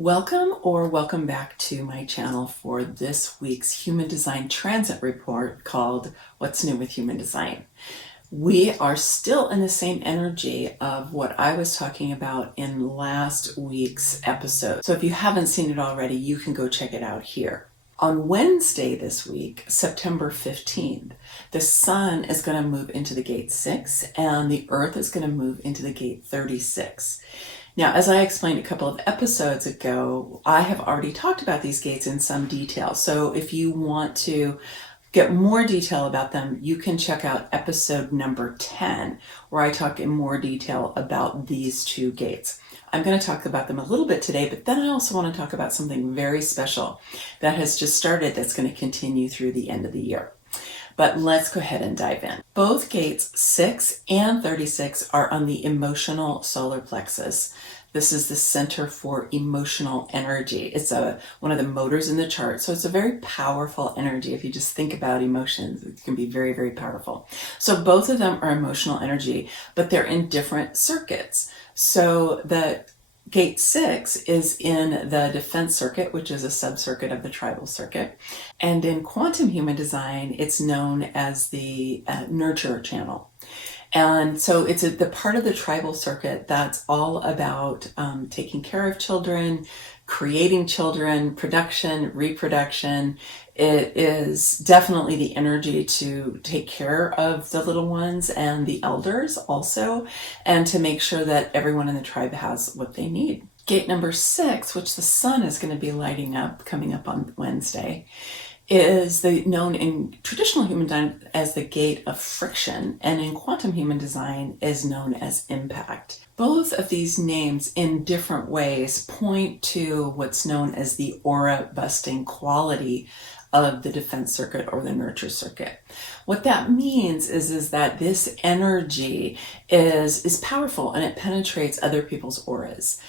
Welcome or welcome back to my channel for this week's Human Design Transit Report called What's New with Human Design. We are still in the same energy of what I was talking about in last week's episode. So if you haven't seen it already, you can go check it out here. On Wednesday this week, September 15th, the Sun is going to move into the gate 6 and the Earth is going to move into the gate 36. Now, as I explained a couple of episodes ago, I have already talked about these gates in some detail. So if you want to get more detail about them, you can check out episode number 10, where I talk in more detail about these two gates. I'm going to talk about them a little bit today, but then I also want to talk about something very special that has just started that's going to continue through the end of the year. But let's go ahead and dive in. Both gates 6 and 36 are on the emotional solar plexus. This is the center for emotional energy. It's one of the motors in the chart. So it's a very powerful energy. If you just think about emotions, it can be very, very powerful. So both of them are emotional energy, but they're in different circuits. So the Gate 6 is in the defense circuit, which is a subcircuit of the tribal circuit. And in quantum human design, it's known as the nurture channel. And so it's the part of the tribal circuit that's all about taking care of children, creating children, production, reproduction. It is definitely the energy to take care of the little ones and the elders also, and to make sure that everyone in the tribe has what they need. Gate number 6, which the Sun is going to be lighting up, coming up on Wednesday, is known in traditional human design as the gate of friction, and in quantum human design is known as impact. Both of these names in different ways point to what's known as the aura busting quality of the defense circuit or the nurture circuit. What that means is that this energy is powerful and it penetrates other people's auras.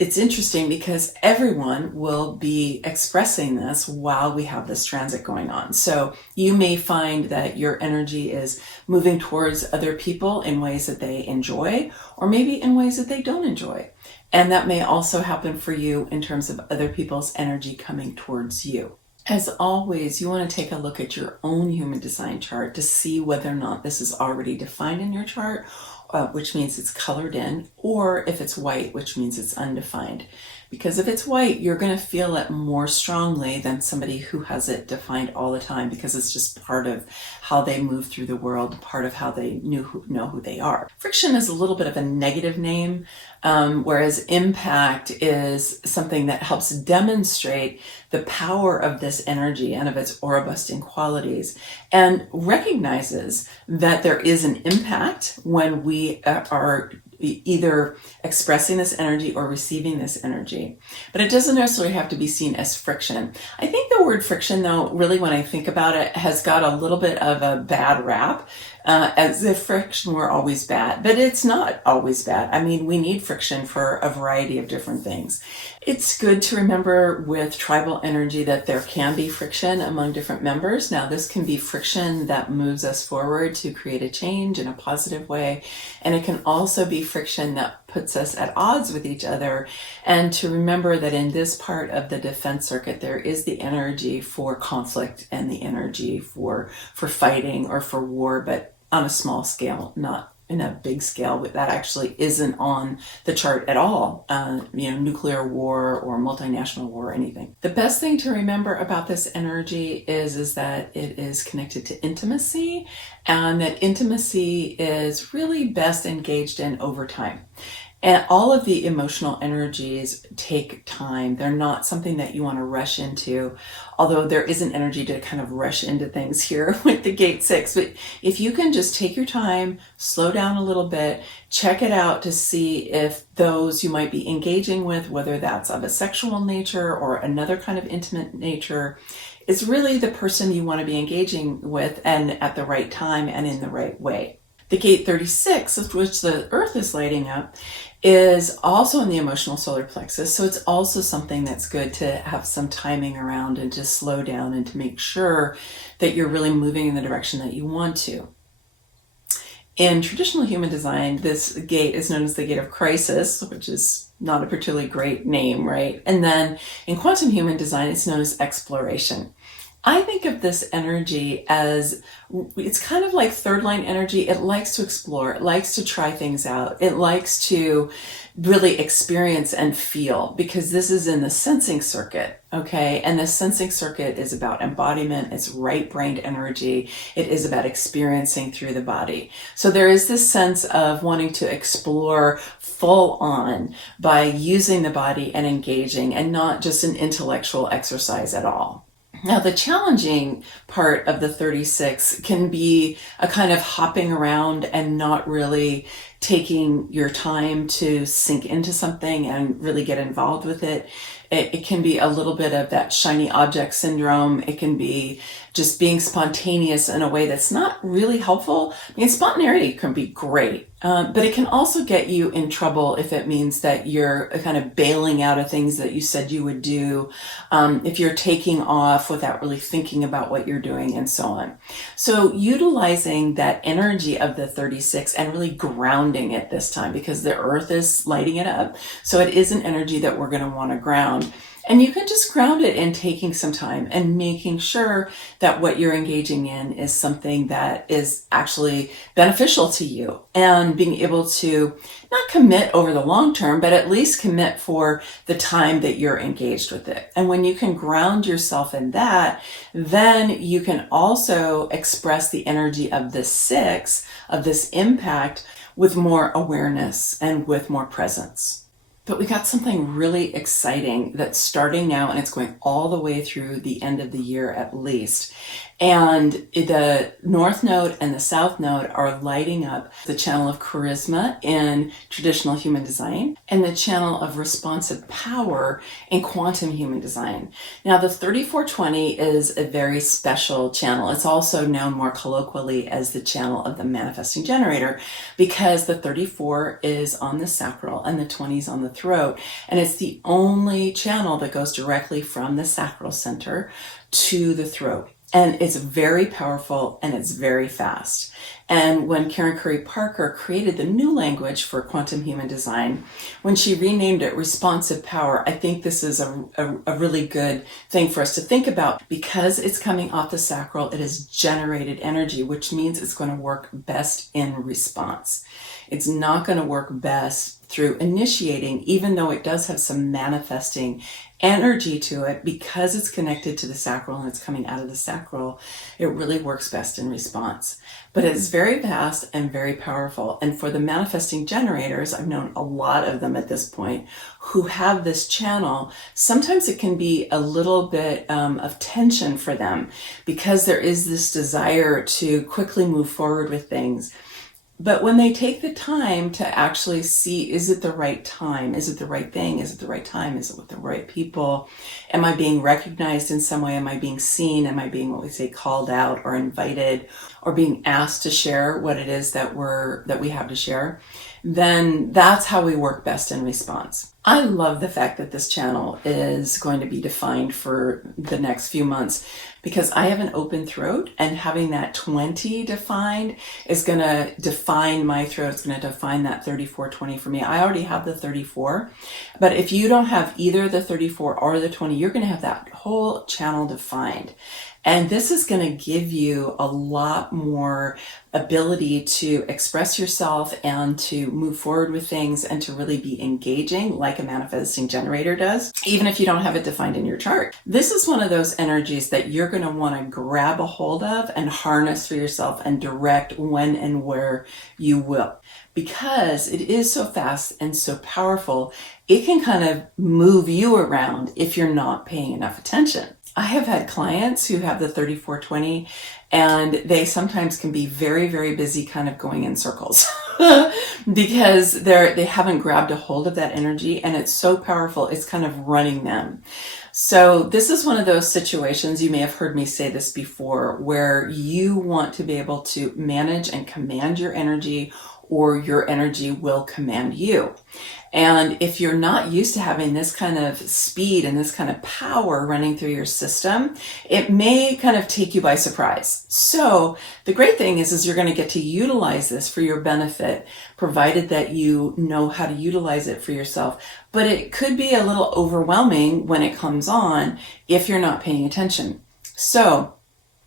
It's interesting because everyone will be expressing this while we have this transit going on. So you may find that your energy is moving towards other people in ways that they enjoy, or maybe in ways that they don't enjoy. And that may also happen for you in terms of other people's energy coming towards you. As always, you want to take a look at your own human design chart to see whether or not this is already defined in your chart, which means it's colored in, or if it's white, which means it's undefined. Because if it's white, you're going to feel it more strongly than somebody who has it defined all the time, because it's just part of how they move through the world, part of how they know who they are. Friction is a little bit of a negative name, whereas impact is something that helps demonstrate the power of this energy and of its aura busting qualities, and recognizes that there is an impact when we are either expressing this energy or receiving this energy. But it doesn't necessarily have to be seen as friction. I think the word friction, though, really when I think about it, has got a little bit of a bad rap, as if friction were always bad. But it's not always bad. I mean, we need friction for a variety of different things. It's good to remember with tribal energy that there can be friction among different members. Now, this can be friction that moves us forward to create a change in a positive way. And it can also be friction that puts us at odds with each other. And to remember that in this part of the defense circuit, there is the energy for conflict and the energy for fighting or for war, but on a small scale, not in a big scale. That actually isn't on the chart at all, nuclear war or multinational war or anything. The best thing to remember about this energy is that it is connected to intimacy, and that intimacy is really best engaged in over time. And all of the emotional energies take time. They're not something that you want to rush into, although there is an energy to kind of rush into things here with the gate 6. But if you can just take your time, slow down a little bit, check it out to see if those you might be engaging with, whether that's of a sexual nature or another kind of intimate nature, is really the person you want to be engaging with, and at the right time and in the right way. The gate 36, which the Earth is lighting up, is also in the emotional solar plexus. So it's also something that's good to have some timing around and to slow down and to make sure that you're really moving in the direction that you want to. In traditional human design, this gate is known as the gate of crisis, which is not a particularly great name, right? And then in quantum human design, it's known as exploration. I think of this energy as, it's kind of like third line energy. It likes to explore. It likes to try things out. It likes to really experience and feel, because this is in the sensing circuit. Okay. And the sensing circuit is about embodiment. It's right-brained energy. It is about experiencing through the body. So there is this sense of wanting to explore full on by using the body and engaging, and not just an intellectual exercise at all. Now, the challenging part of the 36 can be a kind of hopping around and not really taking your time to sink into something and really get involved with it. It can be a little bit of that shiny object syndrome. It can be just being spontaneous in a way that's not really helpful. I mean, spontaneity can be great, but it can also get you in trouble if it means that you're kind of bailing out of things that you said you would do, if you're taking off without really thinking about what you're doing, and so on. So utilizing that energy of the 36 and really grounding it this time, because the earth is lighting it up. So it is an energy that we're going to want to ground. And you can just ground it in taking some time and making sure that what you're engaging in is something that is actually beneficial to you, and being able to not commit over the long term, but at least commit for the time that you're engaged with it. And when you can ground yourself in that, then you can also express the energy of the 6, of this impact, with more awareness and with more presence. But we got something really exciting that's starting now, and it's going all the way through the end of the year at least. And the North Node and the South Node are lighting up the channel of charisma in traditional human design, and the channel of responsive power in quantum human design. Now, the 3420 is a very special channel. It's also known more colloquially as the channel of the manifesting generator, because the 34 is on the sacral and the 20 is on the throat. And it's the only channel that goes directly from the sacral center to the throat. And it's very powerful, and it's very fast. And when Karen Curry Parker created the new language for quantum human design, when she renamed it responsive power, I think this is a really good thing for us to think about, because it's coming off the sacral. It is generated energy, which means it's going to work best in response. It's not going to work best through initiating, even though it does have some manifesting energy to it, because it's connected to the sacral and it's coming out of the sacral. It really works best in response. But it's very vast and very powerful. And for the manifesting generators, I've known a lot of them at this point who have this channel. Sometimes it can be a little bit of tension for them, because there is this desire to quickly move forward with things. But when they take the time to actually see, is it the right time? Is it the right thing? Is it the right time? Is it with the right people? Am I being recognized in some way? Am I being seen? Am I being, what we say, called out or invited, or being asked to share what it is that we have to share? Then that's how we work best in response. I love the fact that this channel is going to be defined for the next few months, because I have an open throat, and having that 20 defined is going to define my throat. It's going to define that 3420 for me. I already have the 34, but if you don't have either the 34 or the 20, you're going to have that whole channel defined. And this is going to give you a lot more ability to express yourself and to move forward with things, and to really be engaging like a manifesting generator does, even if you don't have it defined in your chart. This is one of those energies that you're going to want to grab a hold of and harness for yourself and direct when and where you will. Because it is so fast and so powerful, it can kind of move you around if you're not paying enough attention. I have had clients who have the 3420, and they sometimes can be very, very busy, kind of going in circles because they haven't grabbed a hold of that energy, and it's so powerful, it's kind of running them. So this is one of those situations, you may have heard me say this before, where you want to be able to manage and command your energy, or your energy will command you. And if you're not used to having this kind of speed and this kind of power running through your system, it may kind of take you by surprise. So the great thing is you're going to get to utilize this for your benefit, provided that you know how to utilize it for yourself. But it could be a little overwhelming when it comes on if you're not paying attention. So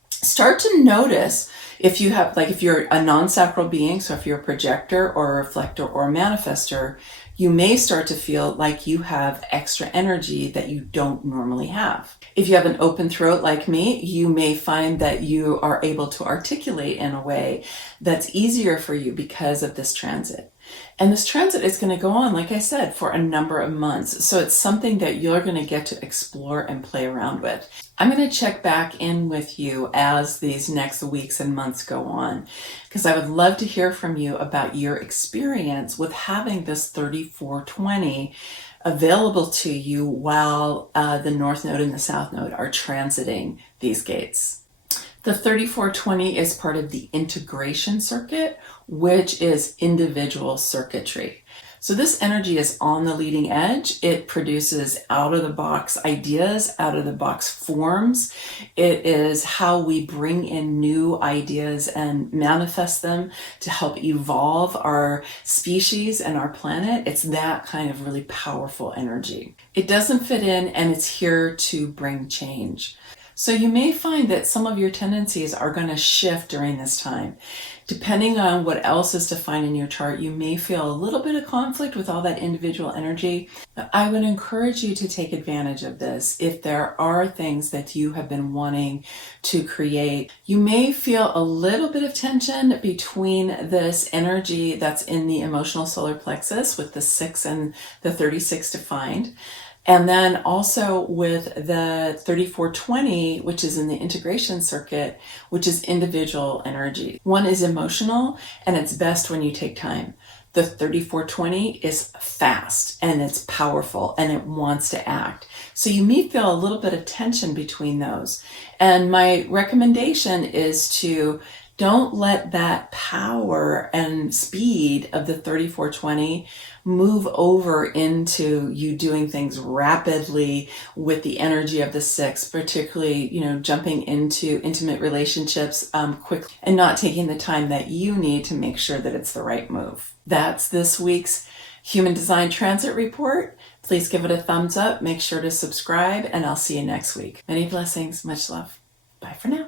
start to notice if you have, like if you're a non-sacral being, so if you're a projector or a reflector or a manifester, you may start to feel like you have extra energy that you don't normally have. If you have an open throat like me, you may find that you are able to articulate in a way that's easier for you because of this transit. And this transit is going to go on, like I said, for a number of months. So it's something that you're going to get to explore and play around with. I'm going to check back in with you as these next weeks and months go on, because I would love to hear from you about your experience with having this 3420 available to you while the North Node and the South Node are transiting these gates. The 3420 is part of the integration circuit, which is individual circuitry. So this energy is on the leading edge. It produces out-of-the-box ideas, out-of-the-box forms. It is how we bring in new ideas and manifest them to help evolve our species and our planet. It's that kind of really powerful energy. It doesn't fit in, and it's here to bring change. So you may find that some of your tendencies are going to shift during this time. Depending on what else is defined in your chart, you may feel a little bit of conflict with all that individual energy. But I would encourage you to take advantage of this. If there are things that you have been wanting to create, you may feel a little bit of tension between this energy that's in the emotional solar plexus with the 6 and the 36 defined. And then also with the 3420, which is in the integration circuit, which is individual energy. One is emotional, and it's best when you take time. The 3420 is fast, and it's powerful, and it wants to act. So you may feel a little bit of tension between those. And my recommendation is to don't let that power and speed of the 3420 move over into you doing things rapidly with the energy of the 6, particularly, jumping into intimate relationships quickly and not taking the time that you need to make sure that it's the right move. That's this week's Human Design Transit Report. Please give it a thumbs up, make sure to subscribe, and I'll see you next week. Many blessings, much love. Bye for now.